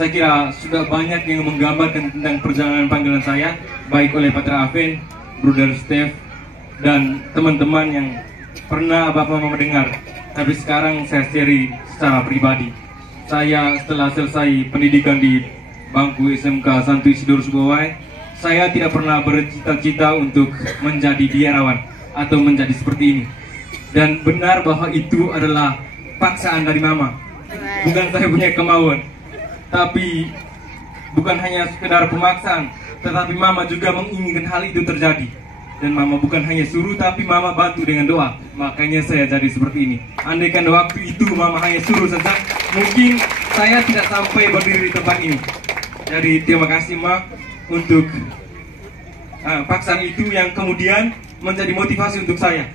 Saya kira sudah banyak yang menggambarkan tentang perjalanan panggilan saya, baik oleh Patra Aven, Bruder Steph, dan teman-teman yang pernah Bapak Mama dengar. Tapi sekarang saya share secara pribadi. Saya setelah selesai pendidikan di bangku SMK Santo Isidore Subowai, saya tidak pernah bercita-cita untuk menjadi biarawan atau menjadi seperti ini. Dan benar bahwa itu adalah paksaan dari Mama. Bukan saya punya kemauan. Tapi bukan hanya sekedar pemaksaan, tetapi Mama juga menginginkan hal itu terjadi. Dan Mama bukan hanya suruh, tapi Mama bantu dengan doa. Makanya saya jadi seperti ini. Andaikan waktu itu Mama hanya suruh saja, mungkin saya tidak sampai berdiri di tempat ini. Jadi terima kasih Ma untuk paksaan itu yang kemudian menjadi motivasi untuk saya.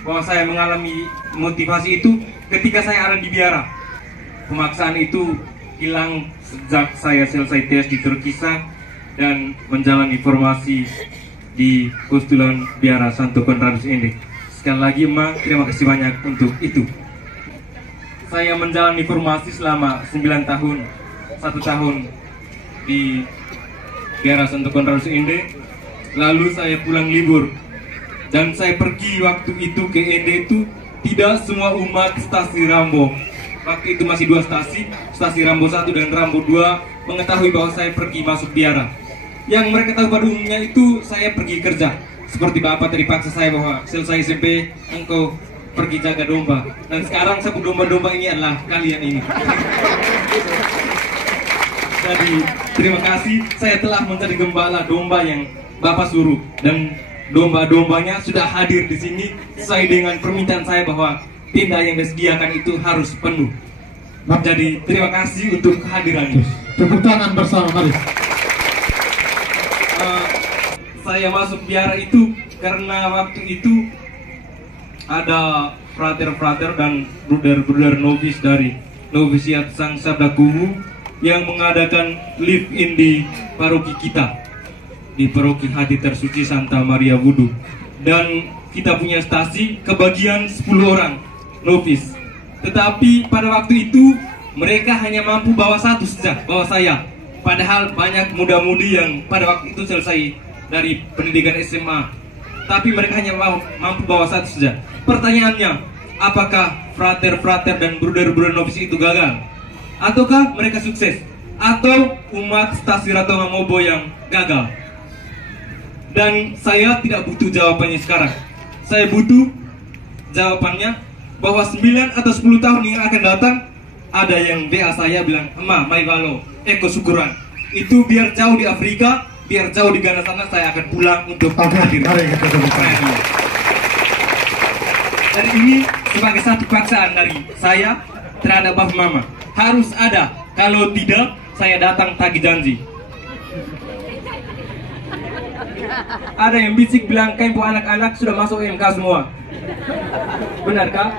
Bahwa saya mengalami motivasi itu ketika saya ada di biara. Pemaksaan itu hilang sejak saya selesai tes di Turkisa dan menjalani formasi di Postulan Biara Santo Conradus Ende. Sekali lagi Ma, terima kasih banyak untuk itu. Saya menjalani formasi selama 9 tahun, 1 tahun di Biara Santo Conradus Ende. Lalu saya pulang libur dan saya pergi waktu itu ke Ende itu tidak semua umat stasi Rambo. Waktu itu masih 2 stasi Rambo 1 dan Rambo 2 mengetahui bahwa saya pergi masuk biara. Yang mereka tahu pada umumnya itu saya pergi kerja. Seperti Bapak tadi paksa saya bahwa selesai SMP engkau pergi jaga domba. Dan sekarang sabuk domba-domba ini adalah kalian ini. Jadi terima kasih, saya telah menjadi gembala domba yang Bapak suruh. Dan domba-dombanya sudah hadir di sini sesuai dengan permintaan saya bahwa tenda yang disediakan itu harus penuh. Jadi terima kasih untuk kehadirannya. Tepuk tangan bersama, mari. Saya masuk biara itu karena waktu itu ada frater-frater dan bruder-bruder novis dari novisiat Sang Sabda Kuwu yang mengadakan live-in di paroki kita, di paroki Hati Tersuci Santa Maria Wudu. Dan kita punya stasi kebagian 10 orang novis. Tetapi pada waktu itu mereka hanya mampu bawa 1 saja, bawa saya. Padahal banyak muda-mudi yang pada waktu itu selesai dari pendidikan SMA. Tapi mereka hanya mampu bawa 1 saja. Pertanyaannya, apakah frater-frater dan bruder-bruder novis itu gagal? Ataukah mereka sukses? Atau umat stasi Ratonga Mobo yang gagal? Dan saya tidak butuh jawabannya sekarang. Saya butuh jawabannya bahwa 9 atau 10 tahun yang akan datang, ada yang BA saya bilang, "Ema, mai valo, eko syukuran." Itu biar jauh di Afrika, biar jauh di Ghana sana, saya akan pulang untuk hadir. Dan ini sebagai satu paksaan dari saya terhadap Bapak Mama. Harus ada, kalau tidak, saya datang tagih janji. Ada yang bisik bilang, "Kamu anak-anak sudah masuk UMK semua." Benarkah?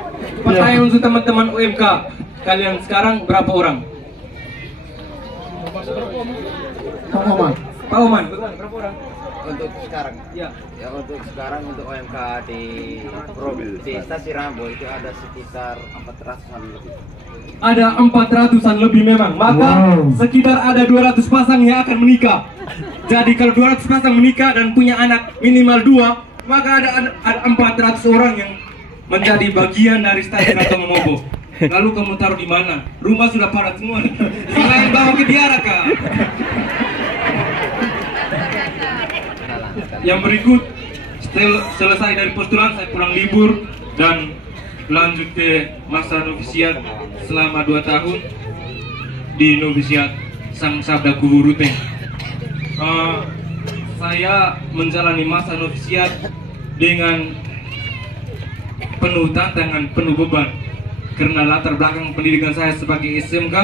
Pertanyaan untuk teman-teman UMK, kalian sekarang berapa orang? Pak Oman. Pak Oman, berapa orang? Untuk sekarang Ya. ya, untuk sekarang untuk OMK di stasi Rambo itu ada sekitar 400-an lebih. Ada 400-an lebih memang. Maka sekitar ada 200 pasang yang akan menikah. Jadi kalau 200 pasang menikah dan punya anak minimal 2, maka ada 400 orang yang menjadi bagian dari stasi Ratonga Mobo. Lalu kamu taruh di mana? Rumah sudah padat semua. Kalian bawa ke biara kah? Yang berikut, selesai dari postulan, saya pulang libur dan lanjut ke masa novisiat selama 2 tahun di novisiat Sang Sabda Kuwu Ruteng. Saya menjalani masa novisiat dengan penuh tantangan, penuh beban. Karena latar belakang pendidikan saya sebagai SMK,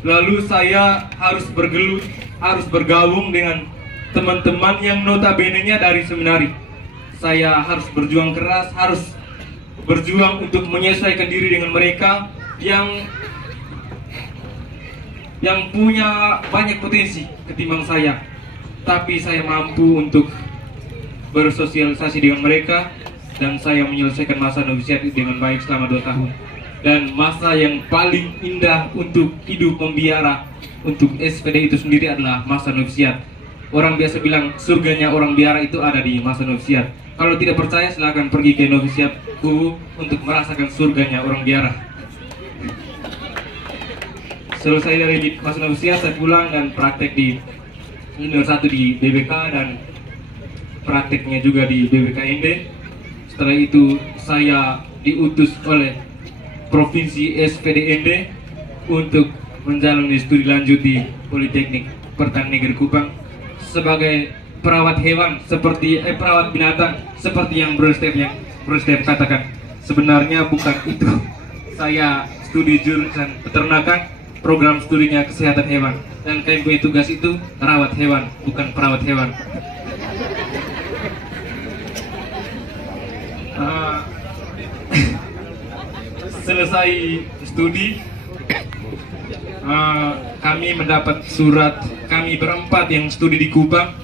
lalu saya harus bergelut, harus bergabung dengan teman-teman yang notabene-nya dari seminari. Saya harus berjuang keras, harus berjuang untuk menyesuaikan diri dengan mereka yang punya banyak potensi ketimbang saya. Tapi saya mampu untuk bersosialisasi dengan mereka dan saya menyelesaikan masa novisiat dengan baik selama 2 tahun. Dan masa yang paling indah untuk hidup membiara untuk SPD itu sendiri adalah masa novisiat. Orang biasa bilang surganya orang biara itu ada di masa novisiat. Kalau tidak percaya silahkan pergi ke novisiat untuk merasakan surganya orang biara. Selesai dari masa novisiat saya pulang dan praktek di Junior 1 di BBK dan prakteknya juga di BBKND. Setelah itu saya diutus oleh Provinsi SPDND untuk menjalani studi lanjut di Politeknik Pertanian Negeri Kupang sebagai perawat hewan perawat binatang seperti yang Bro Step katakan. Sebenarnya bukan itu. Saya studi jurusan peternakan, program studinya kesehatan hewan, dan kami punya tugas itu rawat hewan, bukan perawat hewan. Selesai studi, kami mendapat surat, kami berempat yang studi di Kupang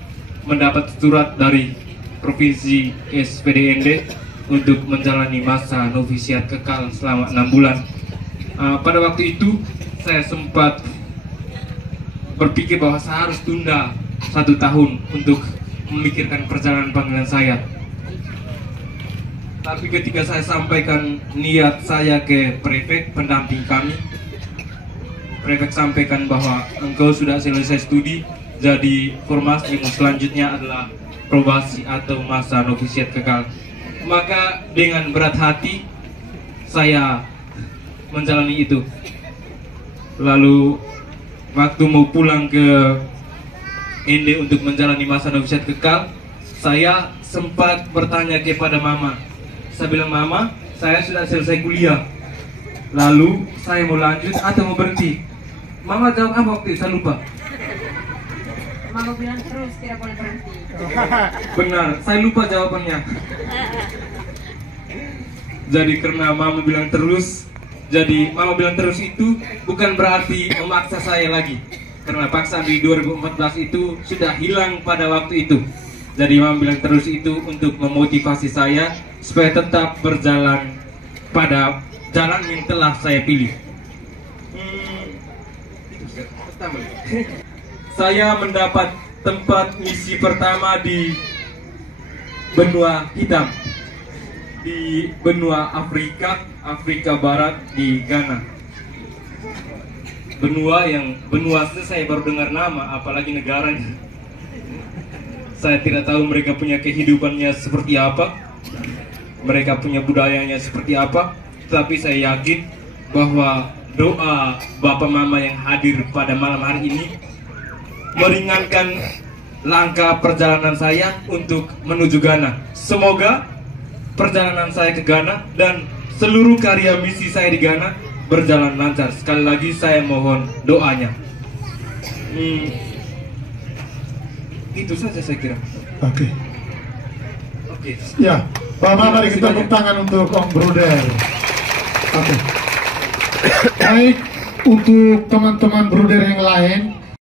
mendapat surat dari Provinsi SPDND untuk menjalani masa novisiat kekal selama 6 bulan. Pada waktu itu saya sempat berpikir bahwa saya harus tunda 1 tahun untuk memikirkan perjalanan panggilan saya. Tapi ketika saya sampaikan niat saya ke prefek pendamping kami, prefek sampaikan bahwa engkau sudah selesai studi, jadi formasimu selanjutnya adalah probasi atau masa novisiat kekal. Maka dengan berat hati saya menjalani itu. Lalu waktu mau pulang ke ND untuk menjalani masa novisiat kekal, saya sempat bertanya kepada mama. Saya bilang, "Mama, saya sudah selesai kuliah. Lalu saya mau lanjut atau mau berhenti?" Mama jawab apa waktu itu? Saya lupa. Mama bilang terus tidak boleh berhenti. Benar, saya lupa jawabannya. Jadi karena mama bilang terus, itu bukan berarti memaksa saya lagi. Karena paksaan di 2014 itu sudah hilang pada waktu itu. Jadi mama bilang terus itu untuk memotivasi saya supaya tetap berjalan pada jalan yang telah saya pilih. Saya mendapat tempat misi pertama di benua hitam, di benua Afrika Barat, di Ghana. Benua saya baru dengar nama, apalagi negaranya. Saya tidak tahu mereka punya kehidupannya seperti apa, mereka punya budayanya seperti apa. Tapi saya yakin bahwa doa Bapak Mama yang hadir pada malam hari ini meringankan langkah perjalanan saya untuk menuju Ghana. Semoga perjalanan saya ke Ghana dan seluruh karya misi saya di Ghana berjalan lancar. Sekali lagi saya mohon doanya. Itu saja saya kira. Oke. Oke. Ya, Bapak mari kita tepuk tangan untuk Om Bruder. Oke. Baik, untuk teman-teman Bruder yang lain,